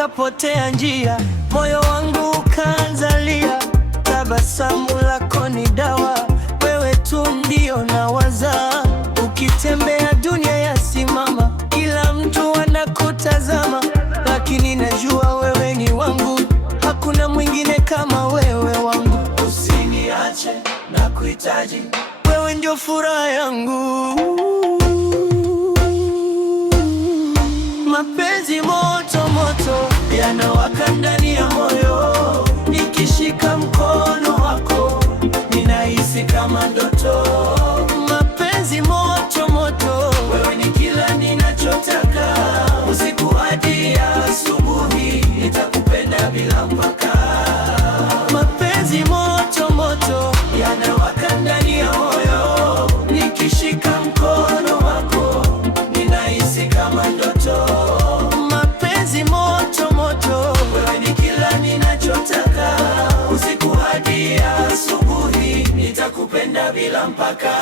nikapotea njia, moyo wangu ukaanzalia. Tabasamu lako ni dawa, wewe tu ndio nawaza. Ukitembea dunia yasimama, kila mtu anakutazama, lakini najua wewe ni wangu, hakuna mwingine kama wewe wangu. Usiniache, nakuhitaji, wewe ndio furaha yangu. Mapenzi moto moto yanawaka ndani ya moyo, nikishika mkono wako ninahisi kama ndoto. Mapenzi moto moto, wewe ni kila ninachotaka, usiku hadi asubuhi nitakupenda bila mpaka. Mapenzi moto moto yanawaka ndani ya moyo, nikishika mkono wako ninahisi kama ndoto. Mapenzi moto moto, wewe ni kila ninachotaka, usiku hadi asubuhi nitakupenda bila mpaka.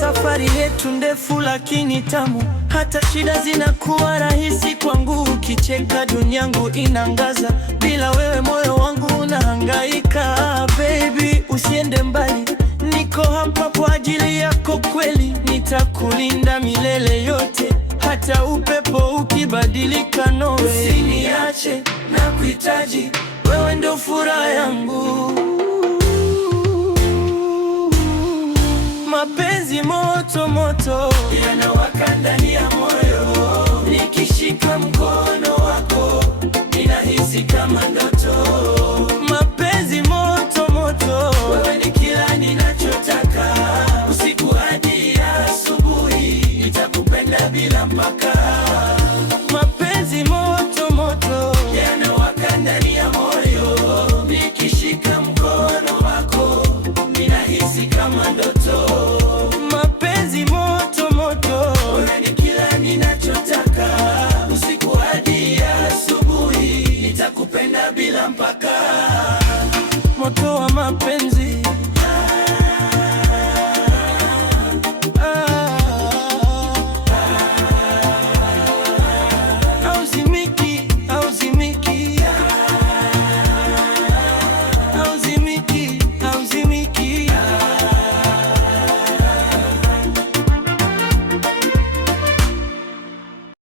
Safari yetu ndefu lakini tamu, hata shida zinakuwa rahisi kwangu. Ukicheka dunia yangu inaangaza, bila wewe moyo wangu unahangaika. Baby, usiende mbali, niko hapa kwa ajili yako kweli. Nitakulinda milele yote, hata upepo ukibadilika. No way, usiniache, nakuhitaji, wewe ndio furaha yangu. Mapenzi moto moto yanawaka ndani ya moyo, nikishika mkono wako ninahisi kama ndoto. Mapenzi moto moto, wewe ni kila ninachotaka, usiku hadi asubuhi nitakupenda bila mpaka.